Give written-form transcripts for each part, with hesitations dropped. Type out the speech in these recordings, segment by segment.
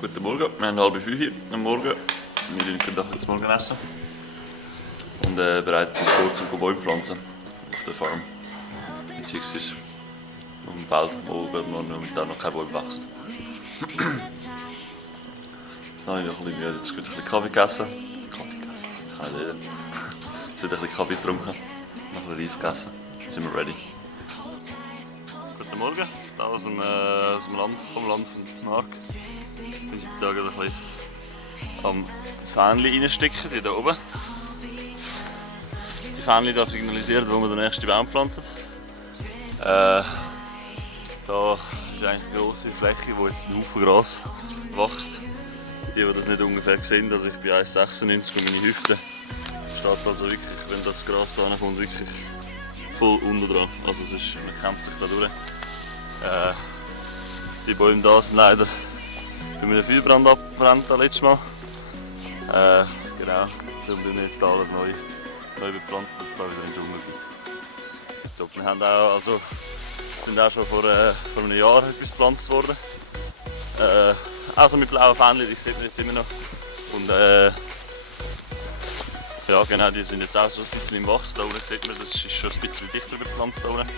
Guten Morgen, wir haben 4:30 am Morgen. Wir gehen gerade zum Morgen essen. Und bereiten uns vor zum Bäume pflanzen auf der Farm. Beziehungsweise auf dem Feld, wo momentan noch kein Bäume wächst. Jetzt habe ich noch ein bisschen müde. Jetzt wird ein bisschen Kaffee gegessen. Kaffee gegessen? Ich kann nicht reden. Jetzt wird ein bisschen Kaffee getrunken. Noch ein bisschen Reis gegessen. Jetzt sind wir ready. Guten Morgen, hier aus dem Land von Mark. Wir sind hier gerade ein bisschen am Fähnchen reinstecken, die hier oben. Die Fähnchen hier signalisieren, wo wir den nächsten Baum pflanzen. Da ist eigentlich eine grosse Fläche, wo jetzt ein Haufen Gras wächst. Die das nicht ungefähr sehen, also ich bin 1,96 und meine Hüfte steht also wirklich, wenn das Gras da kommt, wirklich voll unten dran. Also es ist, man kämpft sich da durch. Die Bäume da sind leider bei mir der Feuerbrand abbrennt letztes Mal. Genau, darum tun wir jetzt alles neu bepflanzen, dass es da wieder in den Dschungel gibt. Ich glaube, wir haben auch, also, sind auch schon vor einem Jahr etwas gepflanzt worden. Also mit blauen Fähnchen, die sieht man jetzt immer noch. Und ja genau, die sind jetzt auch so ein bisschen im Wachsen. Da unten sieht man, das ist schon ein bisschen dichter bepflanzt da unten.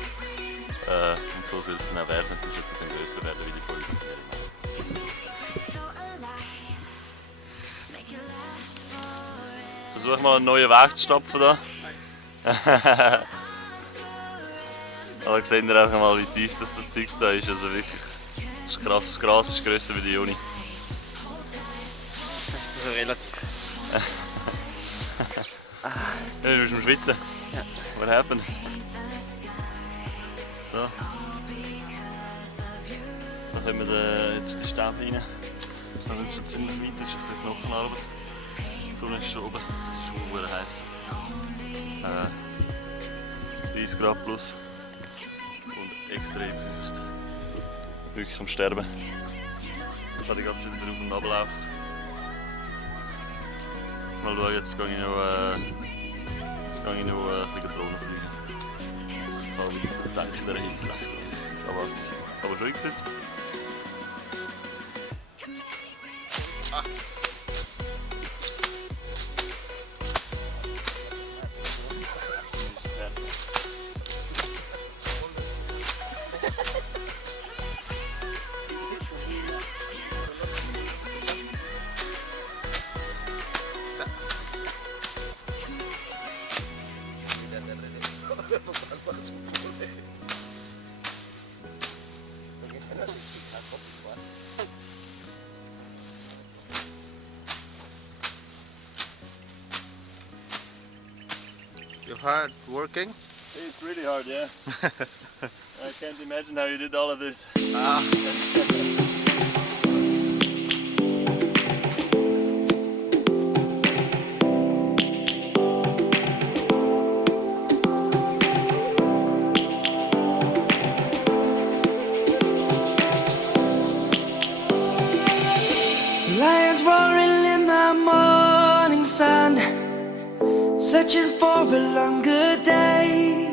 Und so soll es dann auch werden, es wird dann grösser werden wie die Bäume. Versuche mal einen neuen Weg zu stapfen hier. Aber seht ihr einfach mal, wie tief das Zeug da ist. Also wirklich, das ist krass. Das Gras ist grösser wie die Juni. Relativ. Ja, du bist am Schwitzen. Ja. What happened? So. Da kommen wir jetzt in den Stäbe rein. Da sind schon ziemlich weit, das ist ein bisschen Knochenarbeit. Die Sonne ist schon oben, es ist schon sehr heiß. 30 Grad plus. Und extrem feucht. Wirklich am Sterben. Ich kann die ganze Zeit wieder auf und runter laufen. Jetzt mal schauen, jetzt gehe ich noch ein bisschen Drohnen fliegen. Ich denke, in der Hitze recht wenig. Aber schön gesetzt. You're hard working? It's really hard, yeah. I can't imagine how you did all of this. Lions roaring in the morning sun, searching for a longer day.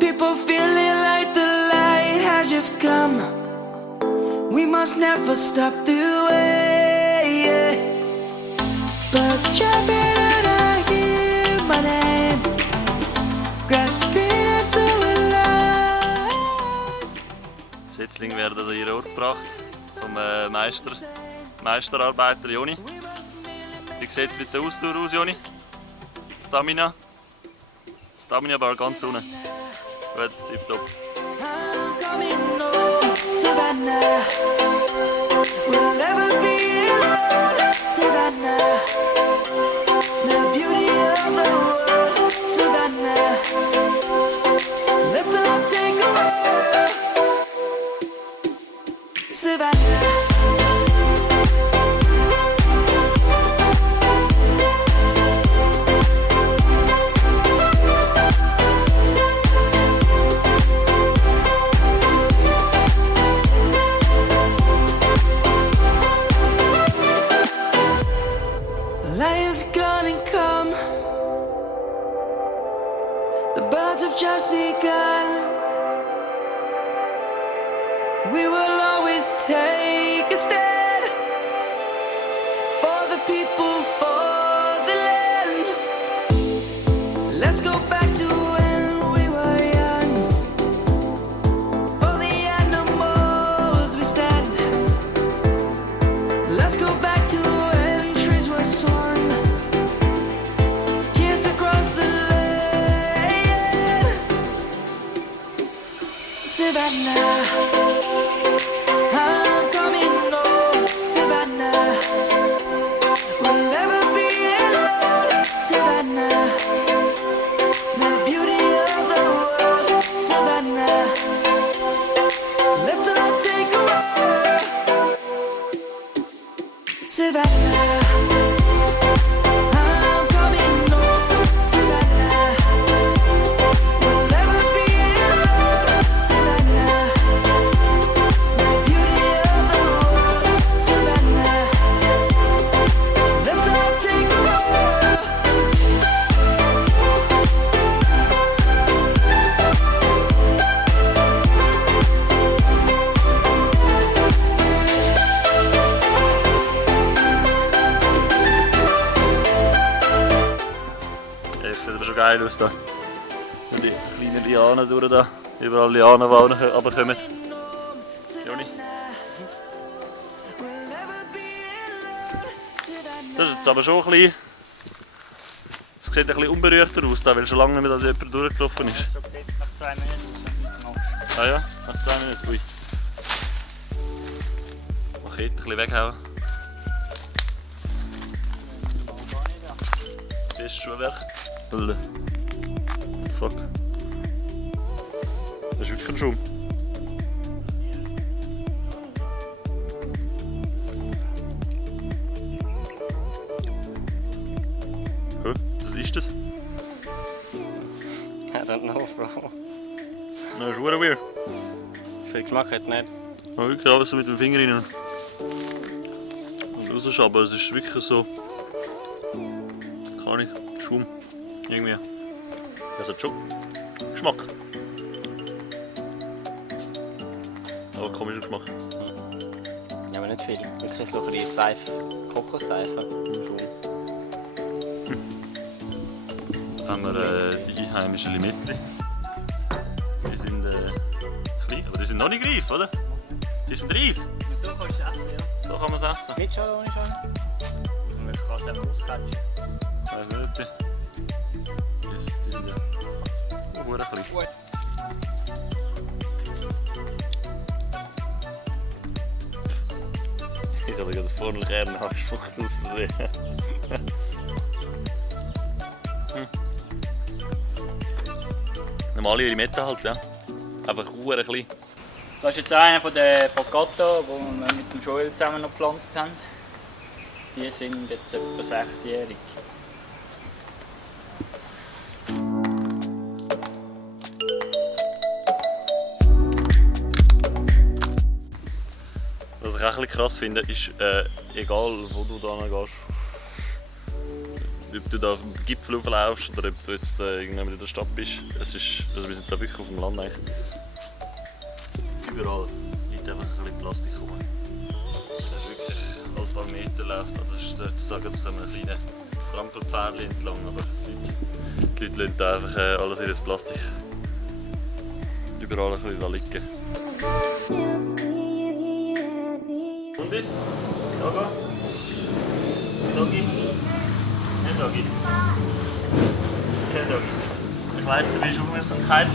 People feeling like the light has just come. We must never stop the way. Birds chirping and I hear my name, grasping into a life. Setzlinge werden an ihren Ort gebracht vom Meisterarbeiter Joni. Wie sieht es mit der Ausdauer aus, Joni? Stamina? Stamina Bar ganz unten. Gut, tipptopp. I'm coming home, Savannah. We'll never be alone, Savannah. The beauty of the world, Savannah. Let's all take a walk, Savannah. Lion's gonna come. The birds have just begun. We will always take a stand for the people, for the land. Let's go back to when we were young. For the animals we stand. Let's go back to when trees were swung. Kids across the land. Savannah, I'm coming home. Savannah, we'll never be alone. Savannah, the beauty of the world. Savannah, let's all take a walk. Savannah, I'm coming home. Savannah, we'll never be alone. Savannah, the beauty of the world. Savannah, let's all take a walk. Es sieht aber schon geil aus da. Und die kleinen Lianen durch da. Überall Lianen, die auch noch runterkommen. Joni. Das ist jetzt aber schon ein bisschen... Es sieht ein bisschen unberührter aus, da, weil schon lange nicht mehr da jemand durchgelaufen ist. So sieht es nach 2 Minuten. Ah ja, nach 2 Minuten. Ui. Machete ein bisschen weghauen. Das ist Schuhwerk. Fuck. Das ist wirklich ein Schaum. Hä? Was ist das? I don't know, Bro. Das ist verdammt weird. Viel Geschmack jetzt nicht. Ja, wirklich alles so mit dem Finger rein. Und rausschaben, es ist wirklich so... Keine Ahnung, Schaum. Irgendwie. Das hat schon Geschmack. Aber komischer Geschmack. Ja, aber nicht viel. Wirklich so ein bisschen Seife. Kokosseife. Schaum. Dann haben wir die einheimischen Limetri. Die sind klein, aber die sind noch nicht reif, oder? Die sind reif. So kannst du es essen, ja. So kann man es essen. Mit schon oder ohne schon? Und dann kannst du einfach auskatschen. Weiss nicht. Jesus, die sind ja verdammt klein. Gut. Ich habe gerade vorne Kerne abgespuckt aus Versehen. Normale Limette halt, ja. Einfach verdammt klein. Das ist jetzt einer von den Focotto, die wir mit dem Joel zusammen noch gepflanzt haben. Die sind jetzt etwa 6-jährig. Was ich auch ein bisschen krass finde, ist, egal wo du da gehst, ob du da auf dem Gipfel rauflaufst oder ob du jetzt irgendwann in der Stadt bist, also wir sind da wirklich auf dem Land eigentlich. Überall liegt einfach ein bisschen Plastik rum. Das ist wirklich alle paar Meter läuft, also das ist sozusagen so ein kleines Trampelpferdchen entlang, aber die Leute lassen da einfach alles ihres Plastik überall ein bisschen da liegen. Hundi? Dogo? Doggy? Kein Doggy. Kein Doggy. Ich weiss, du willst Aufmerksamkeit.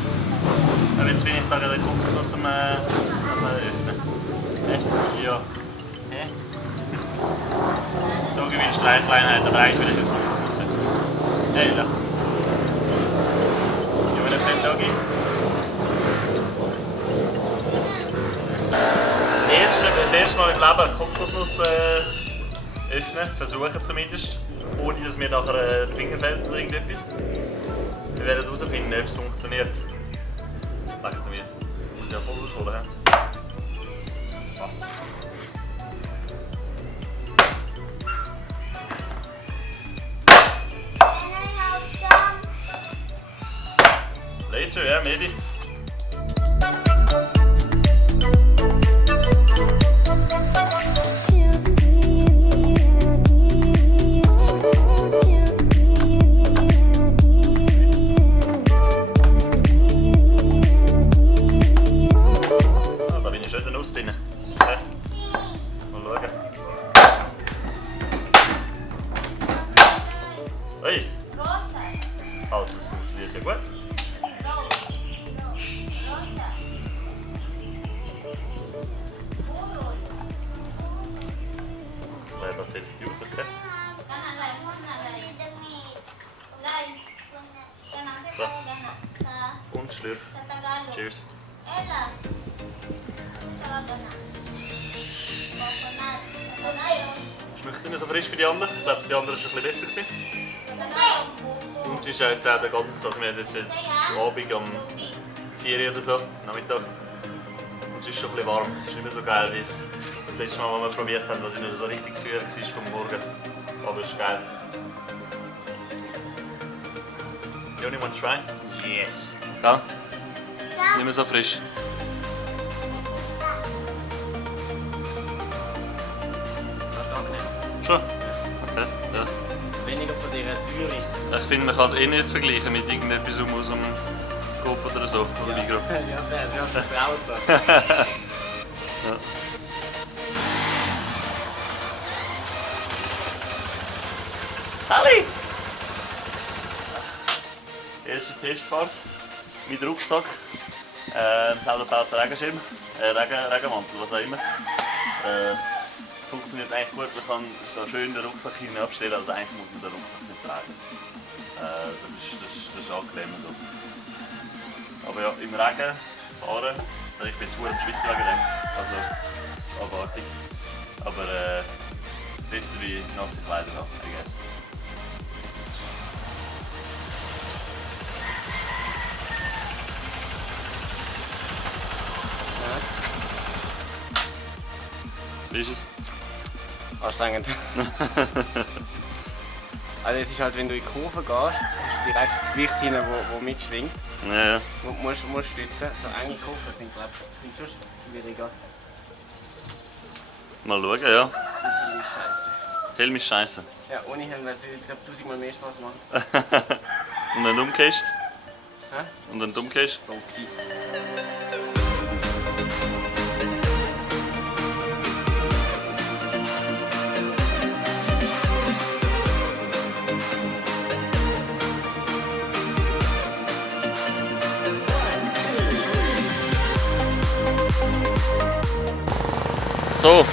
Aber jetzt bin ich da gerade Kokosnuss am öffnen. Ja. Hä? Doggy will Streichleinheit, aber eigentlich will ich eine Kokosnuss. Hey, da. You wanna pet Doggy? Das erste Mal im Leben Kokosnuss öffnen, versuchen zumindest, ohne dass mir nachher die Finger fällt oder irgendetwas. Wir werden herausfinden, ob es funktioniert. Leckt mir. Ich muss ja voll ausholen. Later, yeah, maybe. rein. Okay. Mal schauen. Hey! Also, das funktioniert ja gut. Leider hat jetzt die raus, okay? So. Und Schlürf. Cheers. Schmeckt nicht mehr so frisch wie die anderen. Ich glaube, die anderen war ein bisschen besser. Und es ist auch jetzt auch der ganze, also wir haben jetzt Abend um 4 Uhr oder so, Nachmittag. Und es ist schon ein bisschen warm. Es ist nicht mehr so geil wie das letzte Mal, als wir probiert haben, dass ich nicht so richtig früh war vom Morgen. Aber es ist geil. Joni, mal ein Schwein? Yes. Ja? Nicht mehr so frisch. Das ist angenehm. Schon? Okay, ja. Weniger von dieser Säure. Ich finde, man kann es eh nicht vergleichen mit irgendetwas aus dem Coop oder so, oder Migros. Ja, das ist das Auto. Halli! Erste Testfahrt mit Rucksack, selber gebauter Regenschirm, Regenmantel, was auch immer. Funktioniert eigentlich gut, man kann da schön den Rucksack hinein abstellen, also eigentlich muss man den Rucksack nicht tragen. Das ist angenehm so. Aber ja, im Regen fahren, ich bin zu am Schwitzen wegen dem, also abartig. Aber besser wie nasse Kleider haben, I guess. Wie ist es? Anstrengend. Also es ist halt, wenn du in die Kurve gehst, hast du direkt das Gewicht hinein, wo mitschwingt. Ja, ja. Du musst stützen. So enge Kurven sind, glaube ich, schon schwieriger. Mal schauen, ja. Scheiße. Helm ist scheiße. Ja, ohne Helm würde es jetzt glaube 1000-mal mehr Spaß machen. Und wenn du umgehst? Hä? Und wenn du umgehst? Braucht Zeit. So,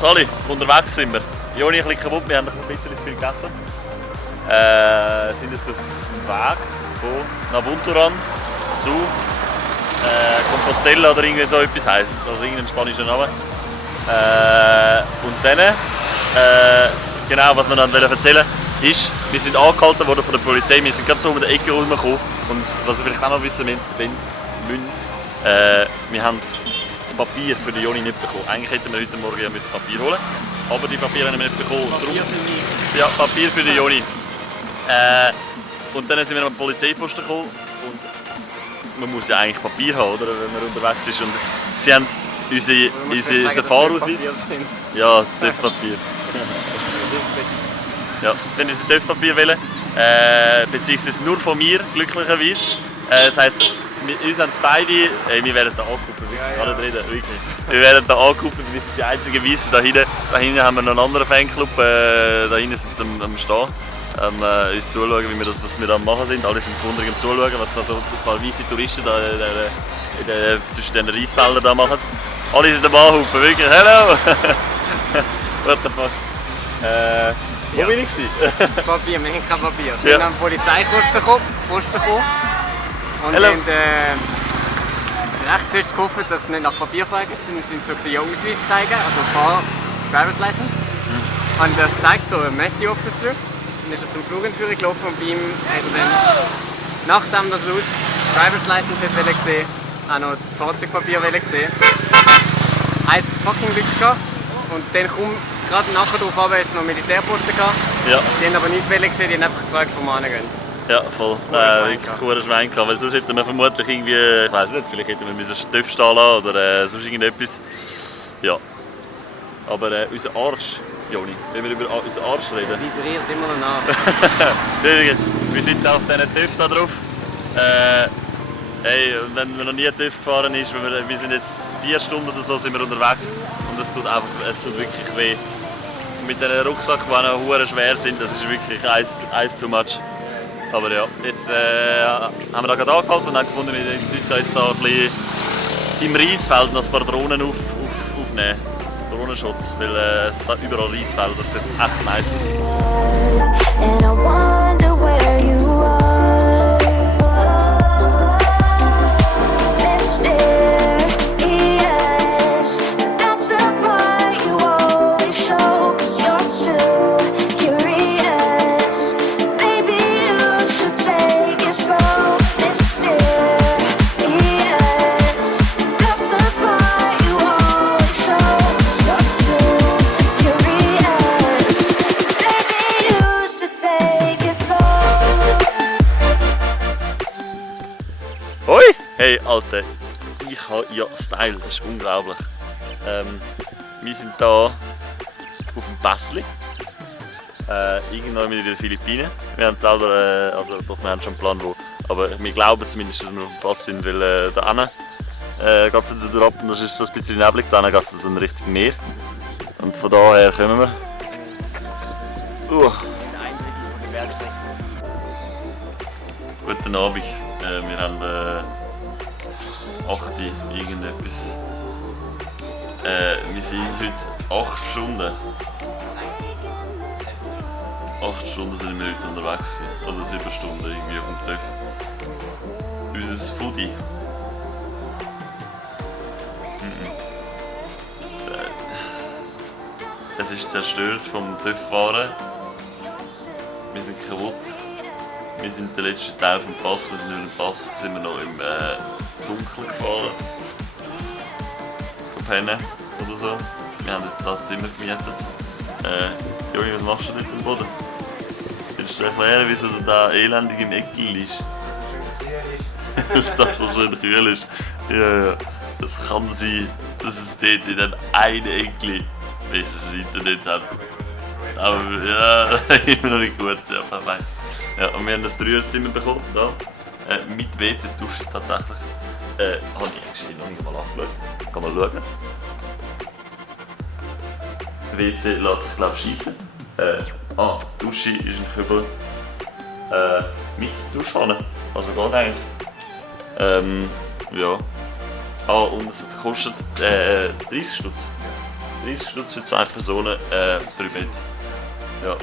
Sali, unterwegs sind wir. Joni ein bisschen kaputt, wir haben ein bisschen zu viel gegessen. Sind jetzt auf dem Weg von Navunturan zu Compostela oder irgendwie so etwas heisst, also irgendein spanischer Name. Und dann, genau, was wir dann erzählen wollen, ist, wir sind angehalten worden von der Polizei, wir sind gerade so um die Ecke rumgekommen und was ihr vielleicht auch noch wissen müsst, wir haben das Papier für die Joni nicht bekommen. Eigentlich hätten wir heute Morgen ja Papier holen müssen, aber die Papiere haben wir nicht bekommen. Papier für mich. Ja, Papier für die Joni. Und dann sind wir am Polizeiposten gekommen und man muss ja eigentlich Papier haben, oder, wenn man unterwegs ist. Und sie haben unseren Fahrausweis. Ja, TÜV-Papier. Ja, sie haben unser TÜV-Papier wollen, beziehungsweise nur von mir, glücklicherweise. Das heisst, uns haben es beide, wir werden da angekuppelt, ich kann nicht reden, wirklich. Wir werden da angekuppelt, wir sind die einzigen Weißen da hinten. Da hinten haben wir noch einen anderen Fanclub, da hinten sind sie am Stehen. Uns zuschauen, was wir da am machen sind. Alle sind wundrig am Zuschauen, was da so ein paar weiße Touristen da zwischen den Reisfeldern da machen. Alle sind am Anhupen, wirklich, hello! What the fuck? Wo bin ich gewesen? Papier, wir haben kein Papier. Wir Ja. sind am Polizeiposten gekommen und Hello. haben recht fest gehofft, dass sie nicht nach Papier fragen. Dann sind sie so ja, Ausweis zeigen, also Driver's License. Und das zeigt so ein Messi-Officer. Dann ist er zum Flugentführer gelaufen und bei ihm hat er dann, nachdem das los Driver's License hat gesehen, auch noch das Fahrzeugpapier gesehen. Heisst fucking Glück gehabt. Und dann kommt gerade nachher darauf aber jetzt noch Militärposten gehabt. Ja. Die haben aber nicht gesehen, die haben einfach gefragt, wo wir hingehen. Ja, voll. Schwein Wirklich gehabt. ein Schwein gehabt, weil sonst hätten wir vermutlich irgendwie, ich weiß nicht, vielleicht hätten wir einen TÜV stehen lassen oder sonst irgendetwas. Ja. Aber unser Arsch, Joni, wenn wir über unseren Arsch reden. Vibriert immer noch nach. Wir sind auf diesen TÜV da drauf. Hey, wenn man noch nie TÜV gefahren ist, wir sind jetzt 4 Stunden oder so sind wir unterwegs und es tut wirklich weh. Mit diesen Rucksack, die auch hure schwer sind, das ist wirklich eins too much. Aber ja, jetzt haben wir da gerade angehalten und haben gefunden, wir sollten jetzt da ein bisschen im Reisfeld noch ein paar Drohnen aufnehmen. Drohnenschutz, weil da überall Reisfelder, das sieht echt nice aus. And I wonder where you are. Mysterious, that's the part you always show. 'Cause you're too curious. Maybe you should take it slow. Mysterious, that's the part you always show. 'Cause you're too curious. Maybe you should take it slow. Hoi! Hey, Alter! Ich habe ja Style, das ist unglaublich. Wir sind hier auf dem Passli. Irgendwo in den Philippinen. Wir haben selber, wir haben schon einen Plan wo. Aber wir glauben zumindest, dass wir auf dem Pass sind, weil da hinten geht es wieder ab und das ist so ein bisschen neblig. Da hinten geht es in Richtung Meer. Und von daher kommen wir. Der Einblick von der Bergstrecke. Guten Abend. Wir haben 8 irgendetwas. Wir sind heute 8 Stunden. 8 Stunden sind wir heute unterwegs gewesen. Oder 7 Stunden irgendwie auf dem TÜV. Unser Foodie. Es ist zerstört vom TÜV-Fahren. Wir sind kaputt. Wir sind den letzten Teil vom Pass, wir sind über den Pass, sind wir noch im Dunkeln gefahren. Pennen oder so. Wir haben jetzt das Zimmer gemietet. Joni, was machst du dort am Boden? Willst du erklären, wieso du da elendig im Eckel liegst? Dass das so schön kühl ist. Ja. Das kann sein, dass es dort in dem einen Eckel besseres Internet hat. Aber ja, immer noch nicht gut. Ja, perfekt. Ja, und wir haben das 3er-Zimmer bekommen, da, mit WC-Dusche tatsächlich. Habe ich eigentlich noch nicht mal angeschaut. Kann mal schauen. WC lässt sich, glaube ich, schiessen. Dusche ist ein Kübel mit Duschwanne. Also geht eigentlich. Ja. Und es kostet 30 Stutz. 30 Stutz für 2 Personen, 3 Bett. Ja.